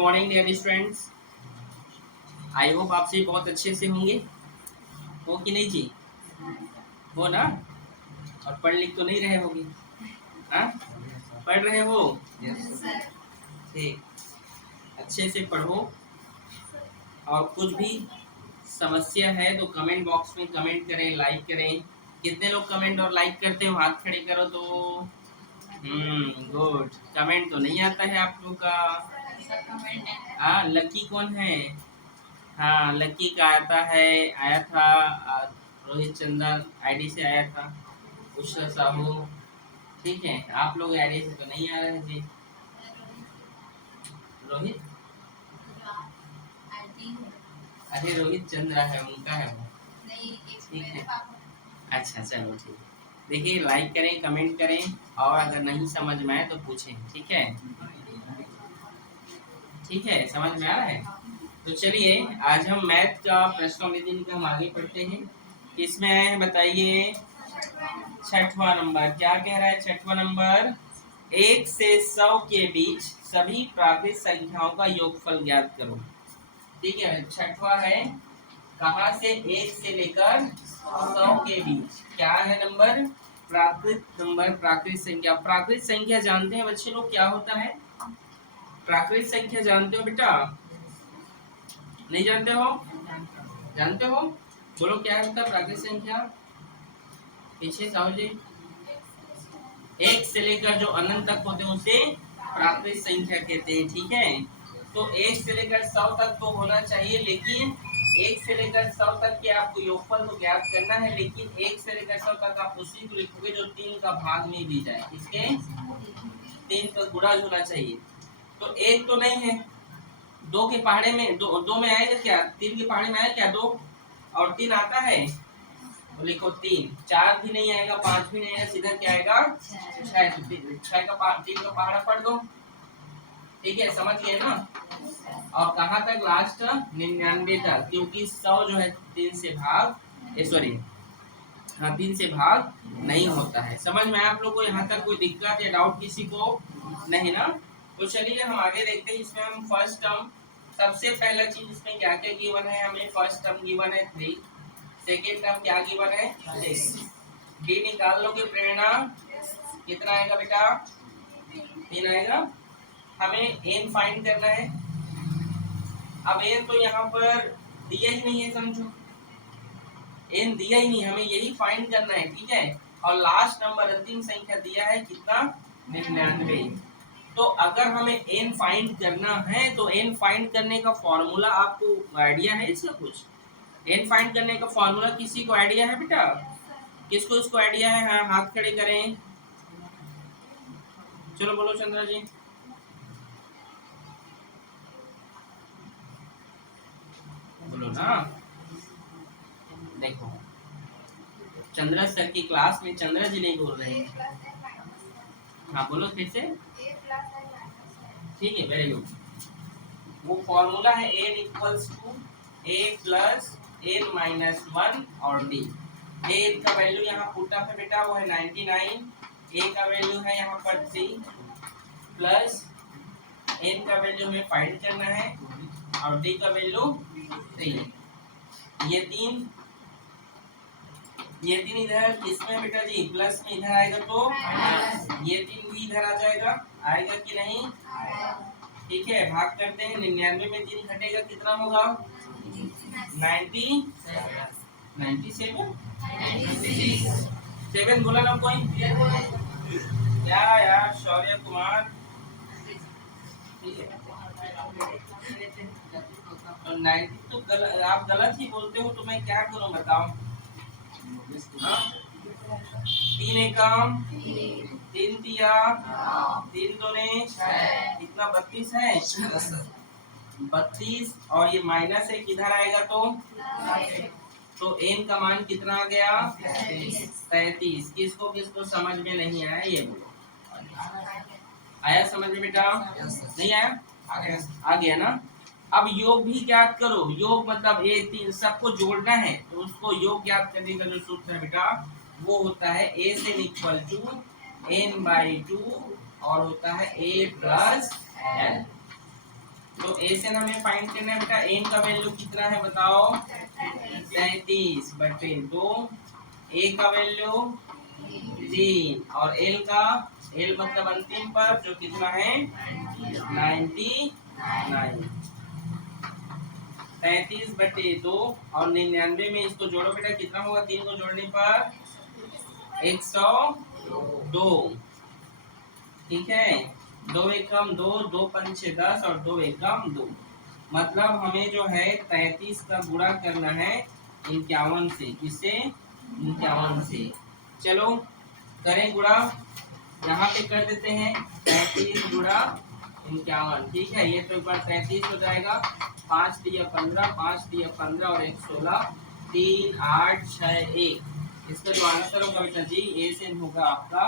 Morning dear students. I hope आप सभी बहुत अच्छे से होंगे। हो कि नहीं जी? हो ना? और पढ़ लिख तो नहीं रहे होगे? हाँ, पढ़ रहे हो? ठीक, अच्छे से पढ़ो। और कुछ भी समस्या है तो कमेंट बॉक्स में कमेंट करें, लाइक करें। कितने लोग कमेंट और लाइक करते हो? हाथ खड़े करो तो। गुड। कमेंट तो नहीं आता है आप लोग का। हाँ, लकी कौन है? हाँ, लकी का आता है, आया था। रोहित चंदन आईडी से आया था। उषा साहू, ठीक है। आप लोग आईडी से तो नहीं आ रहे जी। रोहित, अरे रोहित चंद्रा है, उनका है वो। ठीक है, अच्छा चलो ठीक है। देखिए, लाइक करें, कमेंट करें, और अगर नहीं समझ में आए तो पूछें, ठीक है? ठीक है, समझ में आ रहा है? तो चलिए, आज हम मैथ का प्रश्नोत्तरी का हम आगे पढ़ते हैं। किसमें आए हैं बताइए? छठवां नंबर। क्या कह रहा है छठवां नंबर? 1 से 100 के बीच सभी प्राकृत संख्याओं का योगफल ज्ञात करो। ठीक है, छठवां है। कहाँ से? 1 से लेकर 100 के बीच। क्या है नंबर? प्राकृत नंबर, प्राकृत संख्या। प्राकृत संख्या जानते हैं बच्चे लोग क्या होता है? प्राकृत संख्या जानते हो बेटा? नहीं जानते हो? जानते हो? बोलो क्या होता है प्राकृत संख्या? पीछे साहू जी। 1 से लेकर जो अनंत तक होते हैं उसे प्राकृत संख्या कहते हैं, ठीक है? तो 1 से लेकर 100 तक तो होना चाहिए, लेकिन 1 से लेकर 100 तक के आपको योगफल तो ज्ञात करना है, लेकिन 1 से लेकर 100 तक आप उसी को लिखोगे जो 3 का भाग में दी जाए। इसके 3 का गुणा होना चाहिए। तो 1 तो नहीं है, 2 के पहाड़े में दो में आएगा क्या? 3 के पहाड़े में आएगा क्या 2? और 3 आता है तो लिखो 3। 4 भी नहीं आएगा, 5 भी नहीं आएगा, सीधा क्या आएगा? 6। 6 का 3 का पहाड़ा पढ़ दो, ठीक है? समझ गए ना? और कहाँ तक? लास्ट 99 तक, क्योंकि 100 जो है 3 से भाग, सॉरी, हाँ 3 से भाग नहीं होता है। समझ में आया आप लोग को? यहाँ तक कोई दिक्कत या डाउट किसी को नहीं ना? तो चलिए हम आगे देखते हैं। इसमें हम फर्स्ट टर्म, सबसे पहला चीज इसमें क्या क्या गिवन है? हमें फर्स्ट टर्म गिवन है 3, सेकेंड टर्म क्या गिवन है? 6। डी निकाल लोगे प्रेरणा? कितना आएगा बेटा? 3 आएगा। हमें एन फाइंड करना है। अब एन तो यहाँ पर दिया ही नहीं है, समझो। एन दिया ही नहीं, हमें यही फाइंड करना है, ठीक है? और लास्ट नंबर अंतिम संख्या दिया है कितना? 99। तो अगर हमें एन फाइंड करना है तो एन फाइंड करने का फॉर्मूला आपको आइडिया है इसका कुछ? एन फाइंड करने का फॉर्मूला किसी को आइडिया है बेटा? किसको इसको आइडिया है? हाँ, हाथ खड़े करें। चलो बोलो चंद्रा जी। बोलो ना। देखो, चंद्रा सर की क्लास में चंद्रा जी नहीं बोल रहे हैं। हाँ बोलो फिर से। ठीक है, वेरी गुड। वो फॉर्मूला है N equals to A plus N minus 1 और डी। ए का वैल्यू यहाँ पुट अप है बेटा, वो है 99। ए का वैल्यू है यहाँ पर 3 प्लस एन का वैल्यू हमें फाइंड करना है और डी का वैल्यू 3। ये तीन इधर किसमें बेटा जी? प्लस में इधर आएगा तो ये 3 भी इधर आ जाएगा, आएगा कि नहीं? ठीक है, भाग करते हैं। 99 में 3 घटेगा, कितना होगा? 97 बोला ना कोई? क्या यार शौर्य कुमार, तो 90 तो आप गलत ही बोलते हो, तो मैं क्या करूं बताओ? 3 एकम 3 दिया, 3 दूने कितना? 32 है। 32 और ये माइनस एक इधर आएगा तो एन का मान कितना आ गया? 33। किसको किसको समझ में नहीं आया ये बोलो? आया समझ में बेटा? नहीं आया? आ गया ना? अब योग भी ज्ञात करो। योग मतलब ये 3 सबको जोड़ना है, तो उसको योग ज्ञात करने का जो सूत्र है बेटा, वो होता है ए से इक्वल टू n/2 और होता है a प्लस l। तो ए से हमें फाइंड करना है बेटा, एन का वैल्यू कितना है बताओ, 33/2, ए का वैल्यू 3 और एल का, एल मतलब अंतिम पर जो कितना है 99, 33/2 और 99 में इसको जोड़ो बेटा, कितना होगा, 3 को जोड़ने पर 102, ठीक है। 2 एकम 2, 2 पंचे 10 और 2 एकम 2, मतलब हमें जो है 33 का गुणा करना है 51 से, किससे, 51 से। चलो करें गुणा, यहाँ पे कर देते हैं 33 गुणा 51, ठीक है। ये तो एक बार 33 हो जाएगा, 5 दिया 15, 5 दिया 15 और 1 16, 3 8 6 1। इसका जो आंसर होगा बेटा जी, ए से होगा आपका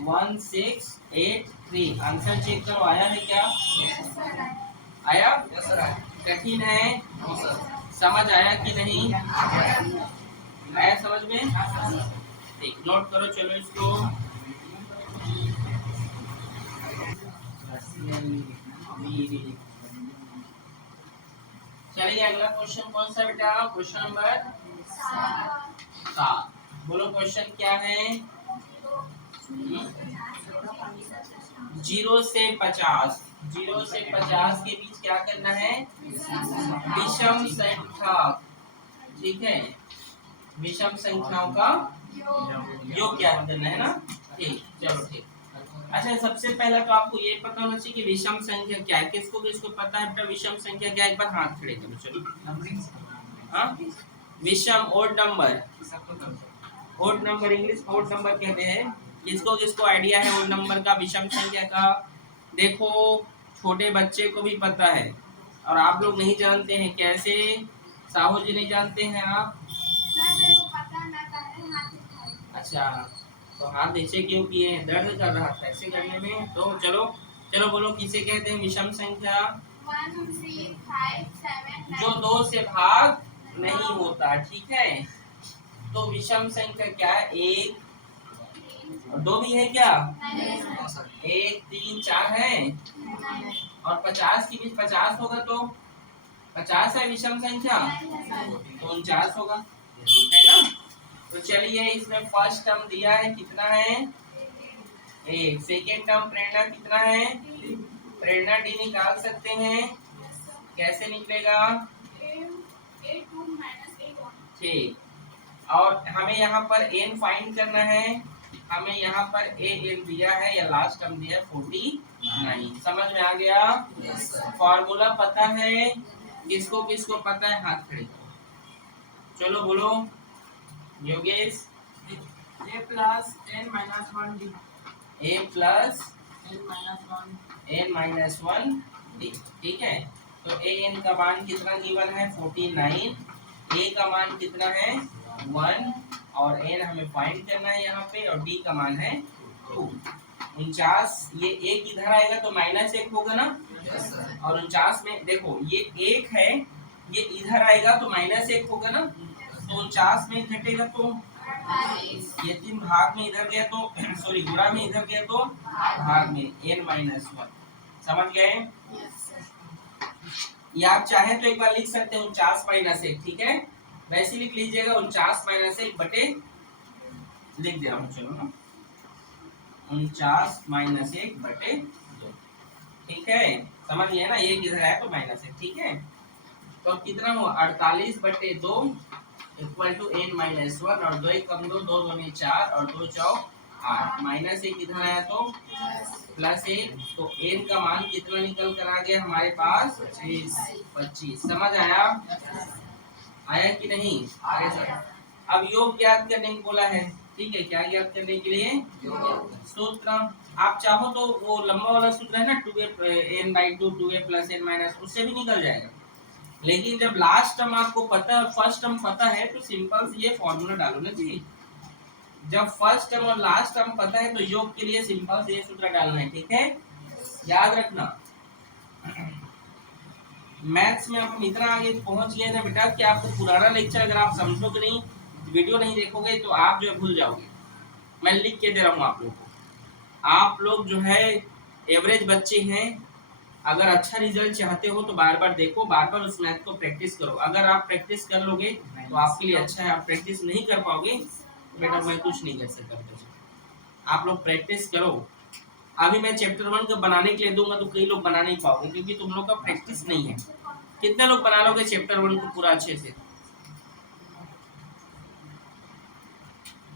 1683। आंसर चेक करो, आया है क्या, आया, कठिन है, समझ आया कि नहीं, आया समझ में, ठीक, नोट करो। चलो इसको चलिए अगला क्वेश्चन कौन सा बेटा, क्वेश्चन नंबर 7। बोलो क्वेश्चन क्या है, 0 से 50, 0 से 50 के बीच क्या करना है, विषम संख्या, ठीक है, विषम संख्याओं का योग ज्ञात करना है ना, ठीक, चलो ठीक। अच्छा सबसे पहला तो आपको ये पता होना चाहिए कि विषम संख्या क्या है, किसको किसको पता है बेटा विषम संख्या क्या है, एक बार हाथ खड़े करो, चलो। हाँ, विषम odd number, odd number English odd number कहते हैं, किसको किसको आइडिया है ओड नंबर का, विषम संख्या का। देखो छोटे बच्चे को भी पता है और आप लोग नहीं जानते हैं, कैसे, साहू जी नहीं जानते हैं आप, अच्छा तो हाथ ऐसे क्यों किए हैं, दर्द कर रहा था ऐसे करने में, तो चलो चलो बोलो किसे कहते हैं विषम संख्या, 1 3 5 7 जो 2 से भाग नहीं होता, ठीक है। तो विषम संख्या क्या है, 1 और 2 भी है क्या, 1 3 4 है, और 50 के बीच 50 होगा तो 50 है विषम संख्या, तो 49 होगा, है ना। तो चलिए इसमें फर्स्ट टर्म दिया है कितना है, एक, सेकेंड टर्म प्रेरणा कितना है, प्रेरणा डी निकाल सकते हैं, कैसे निकलेगा, ठीक, और हमें यहाँ पर एन फाइंड करना है, हमें यहाँ पर ए एन दिया है या लास्ट टर्म दिया है 49, समझ में आ गया, फॉर्मूला पता है, किसको किसको पता है हाथ खड़े करो, चलो बोलो Yogesh, a plus n minus 1 d, a plus n minus 1, n minus 1 d, ठीक है। तो a n का मान कितना गिवन है 49, a का मान कितना है 1 और n हमें फाइंड करना है यहाँ पे, और d का मान है 2। 49, ये एक इधर आएगा तो -1 होगा ना, और 49 में देखो ये 1 है, ये इधर आएगा तो -1 होगा ना, तो 49 में घटेगा तो ये 3 भाग में इधर गया तो सॉरी गुणा में इधर गया तो भाग में n-1, समझ गए। या आप चाहे तो एक बार लिख सकते हैं 49-1, ठीक है, वैसे लिख लीजिएगा 49-1 बटे, लिख दे रहा हूँ चलो ना, 49-1 बटे 2, ठीक है, समझ गए ना, ये किधर है तो -1, ठीक है। तो अब कितना हुआ 48/2 इक्वल टू n-1, और 2 कम 2, 2 दूनी 4 और 2 चौक 8, -1 इधर आया तो +1, तो n का मान कितना निकल कर आ गया हमारे पास 25, समझ आया, आया कि नहीं, आया सर। अब योग ज्ञात करने को बोला है, ठीक है, क्या ज्ञात करने के लिए, सूत्र, आप चाहो तो वो लंबा वाला सूत्र है ना 2n/2 2a + n-, उससे भी निकल जाएगा, लेकिन जब लास्ट टर्म आपको पता है, फर्स्ट टर्म पता है, तो सिंपल से ये फॉर्मूला डालो ना जी, जब फर्स्ट टर्म और लास्ट टर्म पता है तो योग के लिए सिंपल से ये सूत्र डालना है, ठीक है, याद रखना। मैथ्स में हम इतना आगे पहुंच गए ना बेटा कि आपको पुराना लेक्चर अगर आप समझोगे नहीं, वीडियो नहीं देखोगे तो आप जो है भूल जाओगे, मैं लिख के दे रहा हूँ आप लोगों को, आप लोग जो है एवरेज बच्चे हैं, अगर अच्छा रिजल्ट चाहते हो तो बार बार देखो, बार बार उस मैथ को प्रैक्टिस करो। अगर आप प्रैक्टिस कर लोगे तो आपके लिए अच्छा है। आप प्रैक्टिस नहीं कर पाओगे तो बेटा मैं कुछ नहीं कर सकता। आप लोग प्रैक्टिस करो। अभी मैं चैप्टर 1 का बनाने के लिए दूंगा तो कई लोग बना नहीं पाओगे क्योंकि तुम लोग का प्रैक्टिस नहीं है। कितने लोग बना लोगे चैप्टर 1 को पूरा अच्छे से?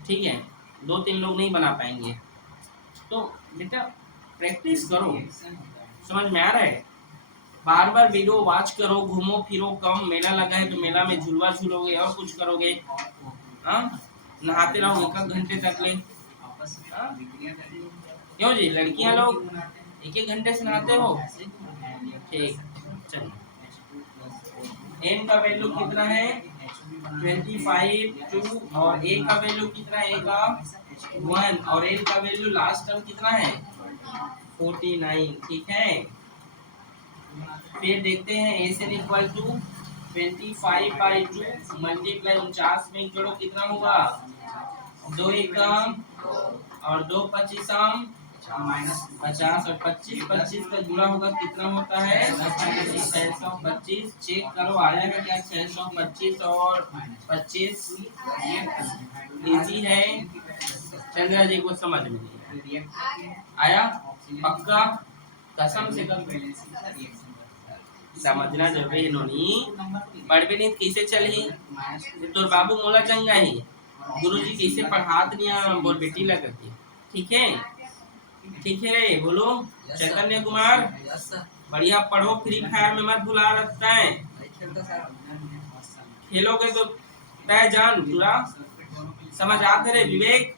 ठीक है, 2-3 लोग नहीं बना पाएंगे। तो बेटा प्रैक्टिस करो, समझ में आ रहा है? बार बार वीडियो वॉच करो, घूमो फिरो कम। मेला लगा है तो मेला में झूलवा झूलोगे और कुछ करोगे। हाँ, नहाते रहोगे एक घंटे तक ले। हाँ? क्यों जी, लड़कियां लोग 1-1 घंटे से नहाते हो? ठीक, चलो। n का वैल्यू कितना है? 25, 2 और a का वैल्यू कितना है? a का 1 और n का वैल्यू लास्ट टर्म कितना है? 49। ठीक है, फिर देखते हैं S N equal to 25/2 multiply 49 में जोड़ो कितना होगा? 2 एकम और 2 पच्चीसम 50 और 25 का गुणा होगा कितना होता है? 625। चेक करो आया क्या? 625 और 25 इजी है। चंद्रा जी को समझ में नहीं आया? पक्का कसम से कर समझना जरूरी है। नोनी पढ़बे नहीं कैसे चलही? तोर बाबू मोला चंगा ही गुरुजी कैसे पढ़ात नहीं बोल बेटी लगा के। ठीक है, ठीक है, बोलो चैतन्य कुमार बढ़िया पढ़ो। फ्री फायर में मत भुला रखता है, खेलोगे तो तय जान पूरा समझ आते रहे। विवेक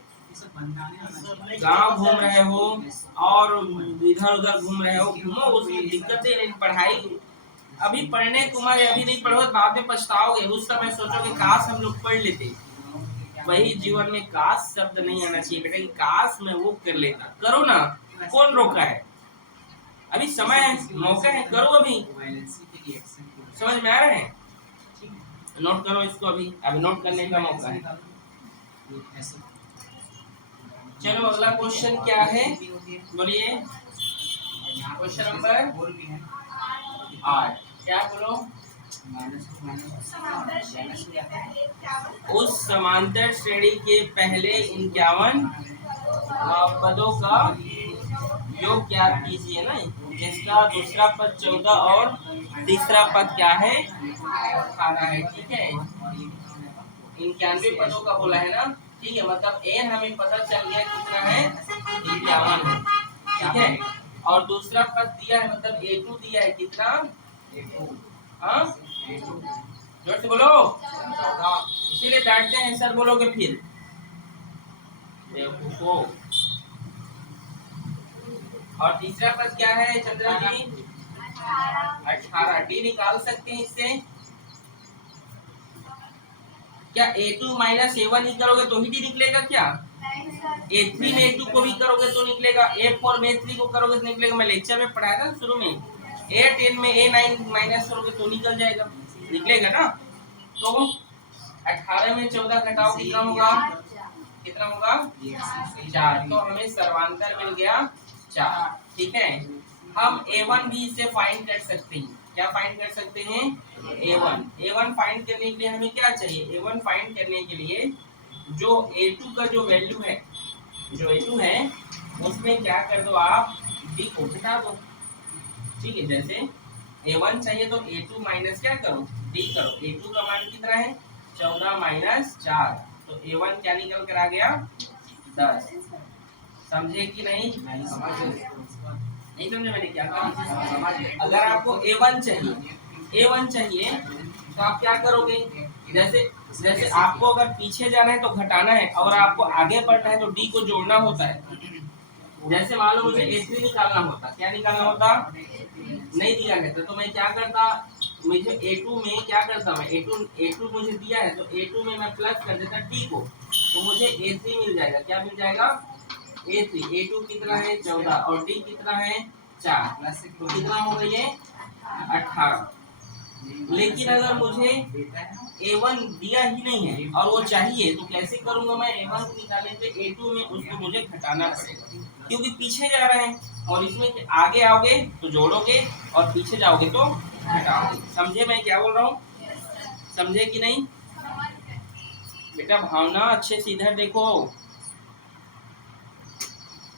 गांव घूम रहे हो और इधर उधर घूम रहे हो, घूमो, उसमें दिक्कत नहीं। पढ़ाई अभी पढ़ने को मैं अभी नहीं पढ़ो बाद में पछताओगे। उस समय सोचोगे काश हम लोग पढ़ लेते। वही जीवन में काश शब्द नहीं आना चाहिए बेटा कि काश मैं वो कर लेता। करो ना, कौन रोका है? अभी समय है, मौका है, करो अभी। समझ में आ रहा है? नोट करो इसको, अभी नोट करने का मौका है। चलो अगला क्वेश्चन क्या है बोलिए? क्वेश्चन नंबर 8 क्या बोलो? उस समांतर श्रेणी के पहले 51 पदों का योग ज्ञात कीजिए ना, जिसका दूसरा पद 14 और तीसरा पद क्या है? 18 है। ठीक है, 91 पदों का बोला है ना। ठीक है, मतलब n हमें पता चल गया कितना है? 51 है। ठीक है, और दूसरा पद दिया है मतलब a2 दिया है कितना? हाँ, जोर से बोलो, इसीलिए डांटते हैं सर बोलोगे फिर बेवकूफो। और तीसरा पद क्या है चंद्रा जी? 18। डी निकाल सकते हैं इससे? क्या a2 माइनस a1 ही करोगे तो ही डी निकलेगा क्या? a3 में a2 को भी करोगे तो निकलेगा, a4 में a3 को करोगे तो निकलेगा। मैं लेक्चर में पढ़ाया था शुरू में, a10 में a9 माइनस करोगे तो निकल जाएगा, निकलेगा ना। तो 18 में 14 घटाओ कितना होगा? कितना होगा? 4। तो हमें सर्वांतर मिल गया 4। ठीक है, हम a1 भी इसे फाइंड कर सकते हैं। क्या फाइंड कर सकते हैं? a1 फाइंड करने के लिए हमें क्या चाहिए? a1 फाइंड करने के लिए जो a2 का जो वैल्यू है, जो a2 है उसमें क्या कर दो आप? b को घटा दो। ठीक है, जैसे a1 चाहिए तो a2 माइनस क्या करो? b करो। a2 का मान कितना है? 14 माइनस 4, तो a1 क्या निकल कर आ गया? 10। समझे कि नहीं? नहीं समझे मैंने क्या कहा? अगर आपको a1 चाहिए तो आप क्या करोगे? जैसे आपको अगर पीछे जाना है तो घटाना है, और आपको आगे बढ़ना है तो d को जोड़ना होता है। जैसे मान लो मुझे a3 निकालना होता, क्या निकालना होता? नहीं दिया गया तो मैं क्या करता? मुझे a2 में क्या करता? मैं a2 मुझे दिया है तो a2 में मैं प्लस कर देता d को, तो मुझे a3 मिल जाएगा। क्या मिल जाएगा? a2 कितना है? 14 और d कितना है? 4, तो कितना होगा ये? 18। लेकिन अगर मुझे a1 दिया ही नहीं है और वो चाहिए तो कैसे करूंगा मैं? a1 को निकालने पे a2 में उसको मुझे घटाना पड़ेगा। क्योंकि पीछे जा रहे हैं, और इसमें आगे आओगे तो जोड़ोगे और पीछे जाओगे तो घटाओगे। समझे मैं क्या बोल रहा हूँ? समझे कि नहीं बेटा? भावना अच्छे से इधर देखो।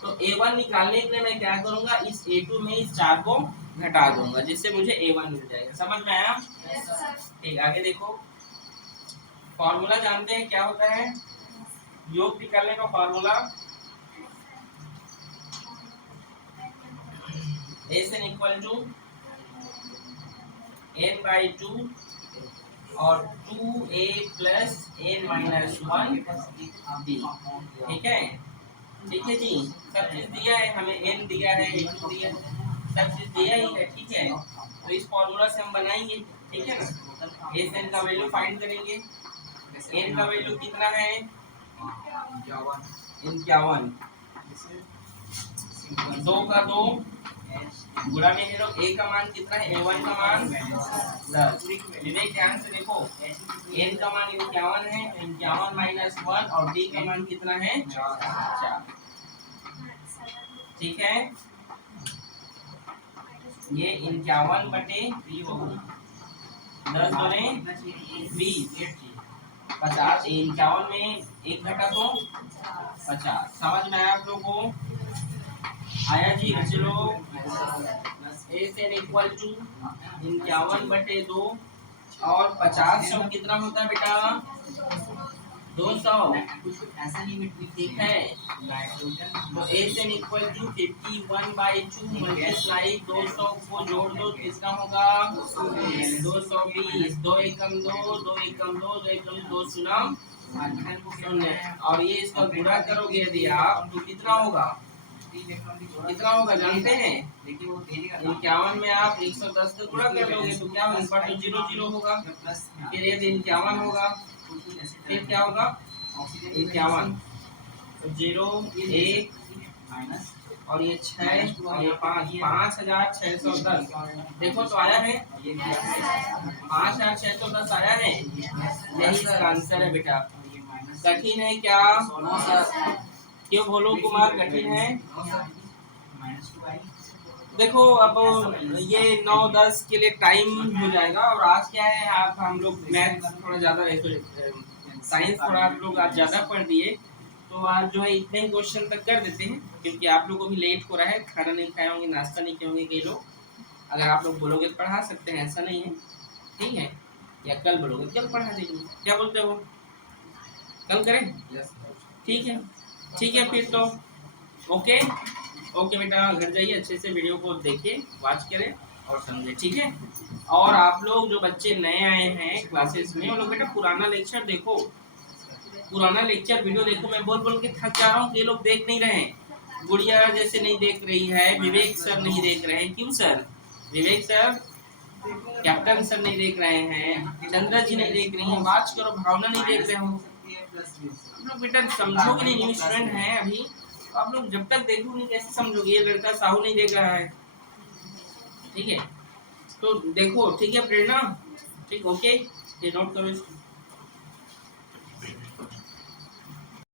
तो A1 निकालने के लिए मैं क्या करूंगा, इस A2 में इस 4 को घटा दूंगा, जिससे मुझे A1 मिल जाएगा। समझ में आया? ठीक, आगे देखो। फॉर्मूला जानते हैं क्या होता है? योग निकालने का formula SN equal to n/2 और 2a plus n minus 1 b। ठीक है? ठीक है जी, सब चीज दिया है हमें, n दिया है, a2 दिया है, सब चीज दिया ही है। ठीक है, तो इस फॉर्मूला से हम बनाएंगे। ठीक है ना? SN का वैल्यू फाइंड करेंगे। n का वैल्यू कितना है? 51। 2 का 2 गुणा में ले लो। a का मान कितना है? A1 का मान 10। विवेक ध्यान से देखो, n का मान 51 है, 51 माइनस 1, और d का मान कितना है? 4। ठीक है, ये 51/2, 10 दूने 20, 50। 51 में 1 घटा तो 50। समझ में आया आप लोगों को? आया जी? चलो, SN इक्वल टू 51/2 और 50 सौ कितना होता है बेटा? 200। ठीक है, तो SN इक्वल टू 51/2 मल्टीप्लाई 200 को जोड़ दो, कितना होगा? 220। 2 एकम 2, 2 एकम 2, 2 एकम 2 शून्य, और ये इसका गुणा करोगे यदि आप तो कितना होगा? कितना होगा जानते हैं? 51 में आप 110 का गुणा कर लोगे तो क्या होगा? तो 0 0 होगा, फिर ये 51 होगा, फिर क्या होगा? 51, तो 0 1 और ये 6 और ये 5, 5610। देखो तो आया है, 5610 आया है। यही इसका आंसर है बेटा। कठिन है क्या? क्यों बोलो कुमार, कठिन है? देखो अब ये 9-10 के लिए टाइम हो जाएगा, और आज क्या है, आप हम लोग मैथ थोड़ा ज़्यादा, साइंस थोड़ा आप लोग आज ज़्यादा पढ़ दिए, तो आज जो है इतने ही क्वेश्चन तक कर देते हैं, क्योंकि आप लोगों को भी लेट हो रहा है, खाना नहीं खाए होंगे, नाश्ता नहीं किए होंगे कई लोग। अगर आप लोग बोलोगे तो पढ़ा सकते हैं, ऐसा नहीं है। ठीक है, या कल बोलोगे कल पढ़ा देंगे, क्या बोलते हो? कल करें? ठीक है, ठीक है, फिर तो ओके ओके बेटा, घर जाइए, अच्छे से वीडियो को देखिए, वॉच करें और समझे। ठीक है, और आप लोग जो बच्चे नए आए हैं क्लासेस में, वो लोग बेटा पुराना लेक्चर देखो, पुराना लेक्चर वीडियो देखो। मैं बोल बोल के थक जा रहा हूँ, ये लोग देख नहीं रहे हैं। गुड़िया जैसे नहीं देख रही है, विवेक सर नहीं देख रहे हैं। क्यों सर? विवेक सर, कैप्टन सर नहीं देख रहे हैं, चंद्रा जी नहीं देख रही हैं, वॉच करो। भावना नहीं देख रहे हो। आप लोग बेटा समझोगे नहीं, न्यू स्टूडेंट हैं अभी, आप लोग जब तक देखोगे कैसे समझोगे? ये लड़का साहू नहीं देख रहा है। ठीक है, तो देखो। ठीक है प्रेरणा, ठीक, ओके, ये नोट करो इसको।